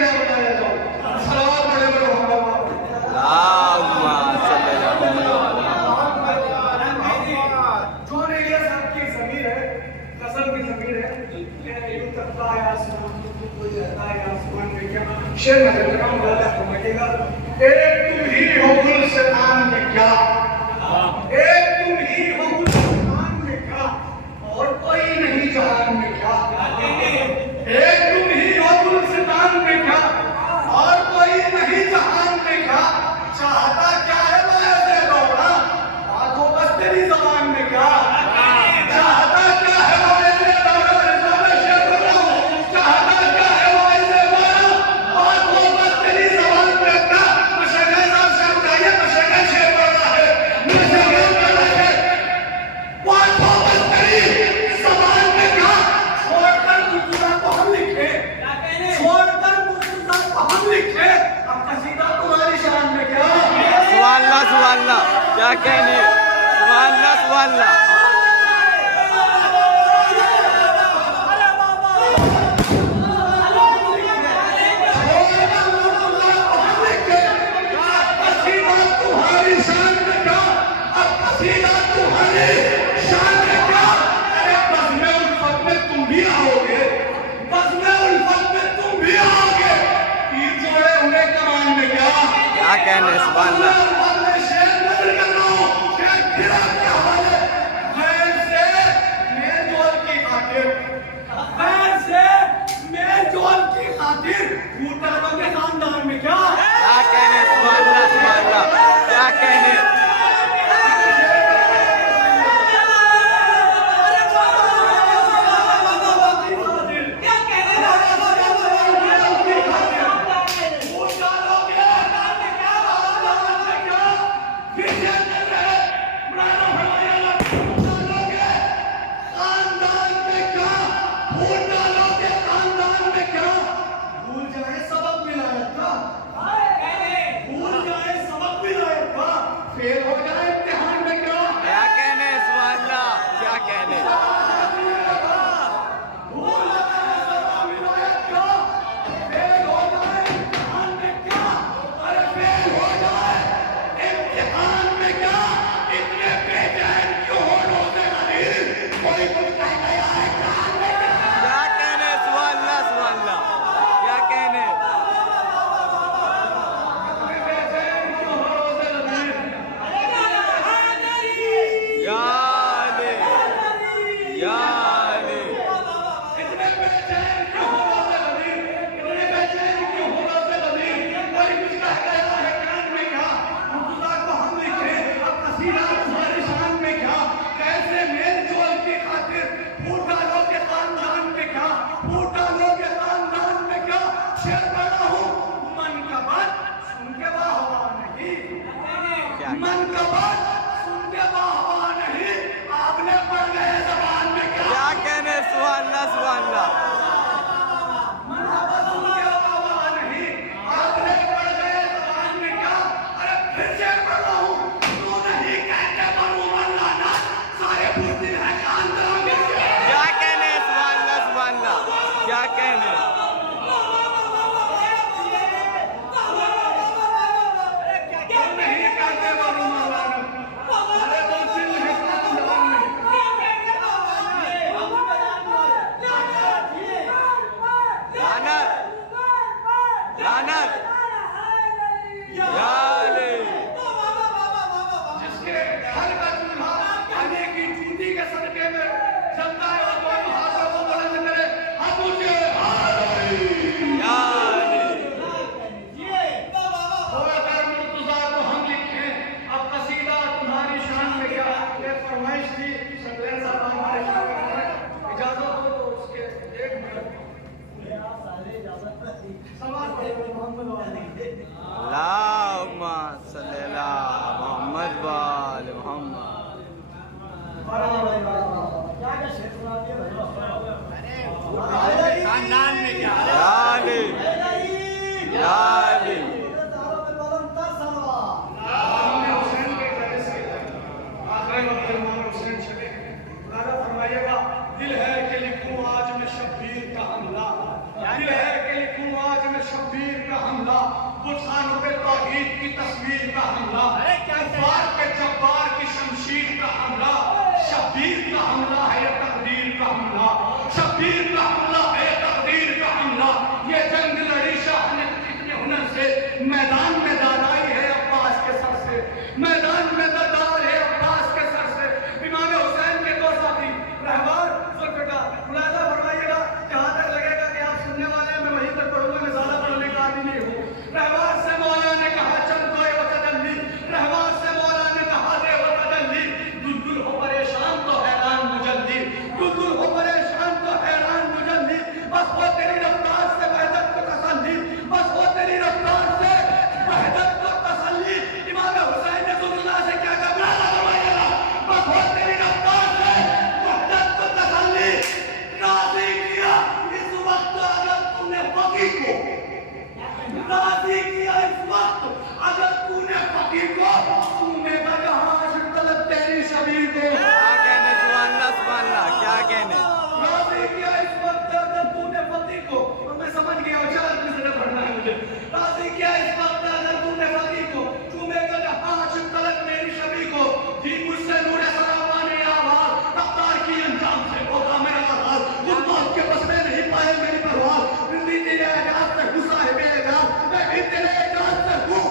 ना बताया जाओ। सलावत बड़े बड़े जो रेडिया साहब की जमीर है, गजल की जमीर है, यूं करता है आसमान कोई रहता है आसमान में क्या शेर नजर लगा वाला फरमाइएगा। एक तुम ही हो गुलशतान में क्या, एक तुम ही हो गुलशतान में क्या, और कोई नहीं जहान में क्या। एक तुम ही हो गुलशतान में क्या, और कोई नहीं जहान में क्या। चाहता क्या है वैसे दौड़ा, आंखों बस तेरी जबान में क्या। चाहता क्या है वैसे दौड़ा, चाहता क्या है वैसे दौड़ा, आंखों बस तेरी जबान में क्या। मशहूर नाम से बताइए, मशहूर शेर बड़ा है, मशहूर बड़ा है, आंखों बस तेरी जबान में क्या। छोड़कर मुर्तजा को हम लिखे, छोड़कर मुर्तजा को हम लिखे, अब कसीदा तुम्हारी शान में क्या। सुभान अल्लाह, क्या कहने, सुभान अल्लाह। क्या कहने, सुभान अल्लाह। खानदान में क्या कहने, सुभान अल्लाह, क्या कहने। फेल हो जाए इम्तिहान में क्या। क्या कहने, सुभान अल्लाह, क्या कहने। फेल हो जाए इम्तिहान में क्या, अरे फेल हो जाए इम्तिहान में क्या। इतने बेचैन क्यों हो रोज़े गरीब, कोई कुछ कह गया है कान में क्या। क्या कहने, सुभान अल्लाह, क्या कहने। मन का बात सुन के वाह नहीं, आपने पढ़ गए जबान में क्या। क्या कहने, सुभान अल्लाह। मन का बात सुन के वाह नहीं, आपने पढ़ गए जबान में क्या। अरे फिर से पढ़ रहा हूँ, तू नहीं कहते बनू मौलाना, सारे बुद्धिन है खानदान में क्या कहने, सुभान अल्लाह, क्या कहने। अल्लाहुम्मा सल्ली अला मोहम्मद व आले मोहम्मद। खानदान में क्या दिल है कि लिखूं आज मैं शब्बीर का हमला, दिल है कि लिखूं आज मैं शब्बीर बुज़ारों पे तौहीद की तस्वीर का हमला, कुफ़ार पे जब्बार की शमशीर का हमला, शब्बीर का हमला है या तकदीर का हमला, शब्बीर का हमला है या तकदीर का हमला। ये जंग लड़ी शाह ने कितने हुनर से, मैदान में दादाई है अब्बास के सर से, मैदान में दादार है अब्बास के सर से। इमाम हुसैन के दो साथी रहबर जुल्फ़िकार, मुलाज़ा फरमाइएगा, जहाँ तक लगेगा कि आप सुनने वाले हैं मैं वहीं तक पढ़ूंगा, मैं ज़्यादा पढ़ने का आदमी नहीं हूँ। रहबर से मौला ने कहा चल कोई वतदल्ली, रहबर से मौला ने कहा दे वतदल्ली, दुलदुल हो परेशान तो हैरान मुजल्ली, दुलदुल हो परेशान तो हैरान मुजल्ली, बस वो तेरी रफ्तार से वहदत को तसल्ली, बस वो तेरी रफ्तार से वहदत को तसल्ली। इमाम हुसैन ने रसूलुल्लाह से क्या कहा, मुलाज़ा फरमाइएगा, बस वो तेरी रफ्तार से वहदत को तसल्ली। राज़ी किया इस वक्त अगर तूने फकीह को, राज़ी किया इस वक्त अगर तूने फकीह को, चूमेगा जहां तलब तेरी शबीर को। क्या कहने, सुभान अल्लाह, क्या कहने। राज़ी किया इस वक्त अगर तूने फकीह को, और मैं समझ गया हूं, चार किसने पढ़ना है मुझे। राज़ी किया इस वक्त अगर तूने फकीह को, चूमेगा जहां तलब तेरी शबीर को। जी मुझसे नूरे सलामा ने आवाज़, रफ्तार की अंजाम से होगा मेरा हाल, खुद मौत के बस में नहीं पाए मेरी परवाह, जिंदगी तेरे एजाज से हूँ साहिब एजाज, मैं भी तेरे एजाज से हूँ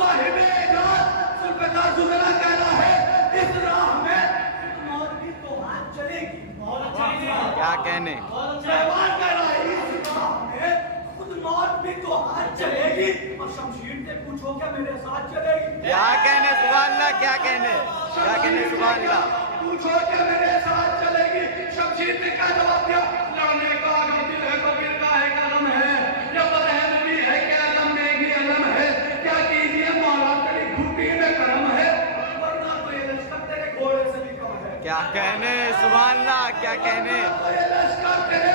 साहिब एजाज। जुल्फ़िकार जुज़रा कहना है इस राह में मौत भी तो हाथ चलेगी। क्या कहने। रहमान कह रहा है इस राह में खुद मौत भी तो हाथ चलेगी, और शमशीर से पूछो क्या मेरे साथ चलेगी। क्या कहने, सुभान अल्लाह, क्या कहने, क्या कहने, सुभान अल्लाह। पूछो क्या मेरे साथ चलेगी। शमशीर ने क्या जवाब दिया, लड़ने का अगर दिल है तो फिर काहे का गम है, या बदहन भी है क्या गम में भी अलम है, क्या कीजिए मौला तेरी घुटी में करम है, वरना तो ये लश्कर तेरे घोड़े से भी कम है। क्या कहने, सुभान अल्लाह, क्या कहने। तो ये लश्कर तेरे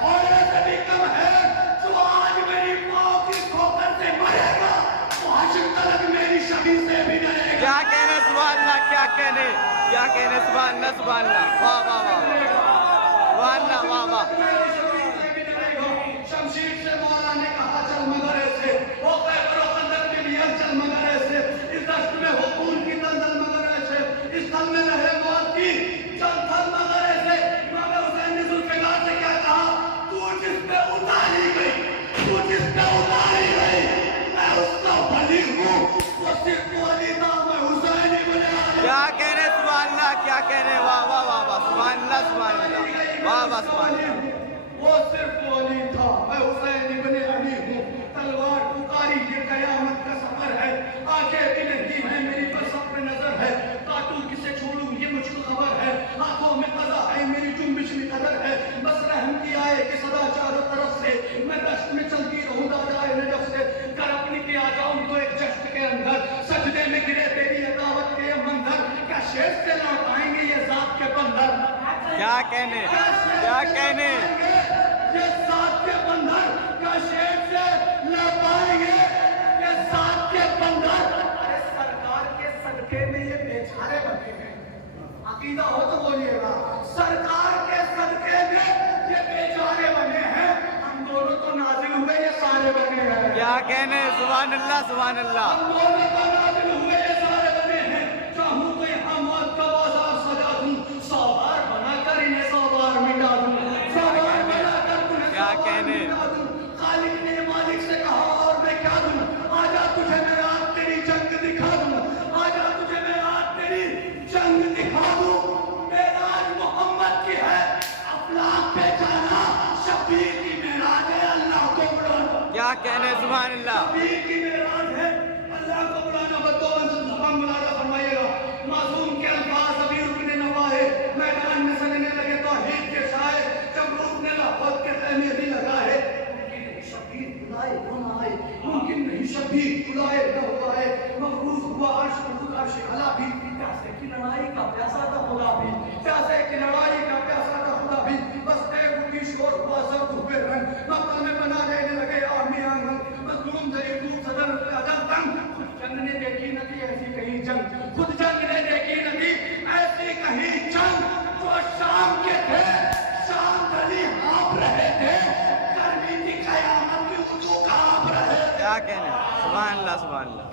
घोड़े से भी कम है, जो आज मेरी पाँव की ठोकर से मरेगा, वो हश्र तलक मेरी शबी से भी डरेगा। क्या कहने, सुभान अल्लाह, क्या कहने, क्या कहने, सुभान अल्लाह, सुभान अल्लाह, वाह वाह वाह, सुभान अल्लाह, वाह वाह। शमशीर से मौला ने कहा चल मगरे से, वो खैबर और खंदक के लिए चल मगरे से, इस दश्त में हो खून की दलदल मगरे से, इस दल में रहे मौत की चल थल मगरे से। इमाम हुसैन ने जुल्फ़िकार से क्या कहा, तू जिस पे उतारी गई, तू जिस पे उतारी गई, मैं उसका वली हूँ, वो सिर्फ वली था, मैं हुसैन ही बने। क्या कहने, सुभान अल्लाह, क्या कहने, वाह वाह वाह वाह, सुभान अल्लाह, सुभान अल्लाह, वाह वाह, सुभान अल्लाह। वो सिर्फ वली था, मैं हुसैन इब्ने अली हूँ, तलवार पुकारी ये कयामत का सफर है, आंखें भी नहीं है मेरी बस अपने नजर है, काटूं किसे छोड़ूं ये मुझको खबर है, हाथों में कज़ा है मेरी जुम्बिश में कदर है, बस रहम की आए कि सदा चारों तरफ से मैं दश्त में चलती रहूं दादाए नजफ से, कर अपनी पे आ जाऊं तो एक जश्न के अंदर, सजदे में गिरे तेरी अदावत के मंजर, क्या शेर से लौट आएंगे ये जात के बंदर। क्या कहने, क्या कहने। ये साथ के बंदर का शेर से ला पाएंगे, ये साथ के बंदर। अरे सरकार के सदके में ये बेचारे बने हैं, अकीदा हो तो बोलिएगा, सरकार के सदके में ये बेचारे बने हैं, हम दोनों तो नाजिल हुए ये सारे बने हैं। क्या कहने, सुभान अल्लाह, सुभान अल्लाह। हम दोनों तो नाजिल हुए ये सारे बने हैं, चाहूं तो यहाँ मौत का बाजार सजा दूं, 100 बार बनाकर इन्हें 100 बार मिटा दूं, 100 बार बनाकर क्या कहने। खालिक ने मालिक से कहा और मैं क्या दूं, आजा तुझे मैं आज तेरी जंग दिखा दूं, आजा तुझे मैं आज तेरी जंग दिखा दूं। मेराज मोहम्मद की है अफलाक पे जाना, शबीर की मेराज है अल्लाह को बुलाना। क्या कहने, सुभान अल्लाह। शबीर की मेराज है अल्लाह को बुलाना। बदौलत जुबान मुलाजा फरमाइएगा, मासूम के अल्फाज अभी रुकने नवा है, मैदान में सजने लगे तौहीद के शायर, जब रूप ने लहफत के तहमे भी लगा है, शबीर बुलाए वो ना आए, मुमकिन नहीं शबीर बुलाए न हुआ है, मफरूज हुआ अर्श पर खुद अर्श अला भी, प्यासे की लड़ाई का प्यासा था खुदा भी, प्यासे की लड़ाई का प्यासा था खुदा भी, बस एक उठी शोर हुआ सब हुए रंग, मक्का में बना लेने लगे आर्मी आंगन, मजलूम जरीब दूर सदर अजल तंग, खुद जंग ने देखी न थी ऐसी कहीं जंग, खुद जंग ने देखी न कहने, सुभान अल्लाह सुभान अल्लाह।